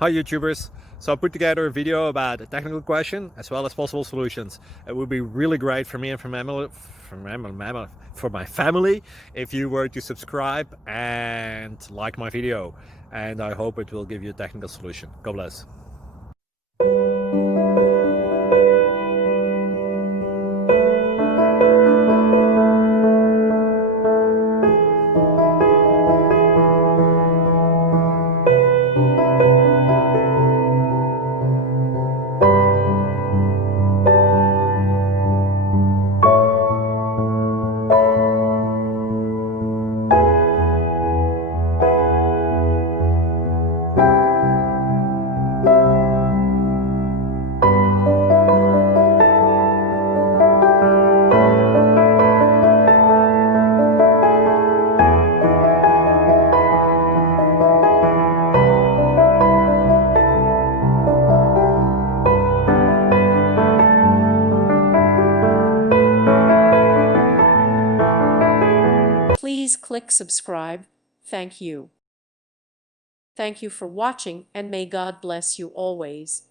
Hi YouTubers! So I put together a video about a technical question as well as possible solutions. It would be really great for me and for my family if you were to subscribe and like my video, and I hope it will give you a technical solution. God bless. Please click subscribe. Thank you. Thank you for watching, and may God bless you always.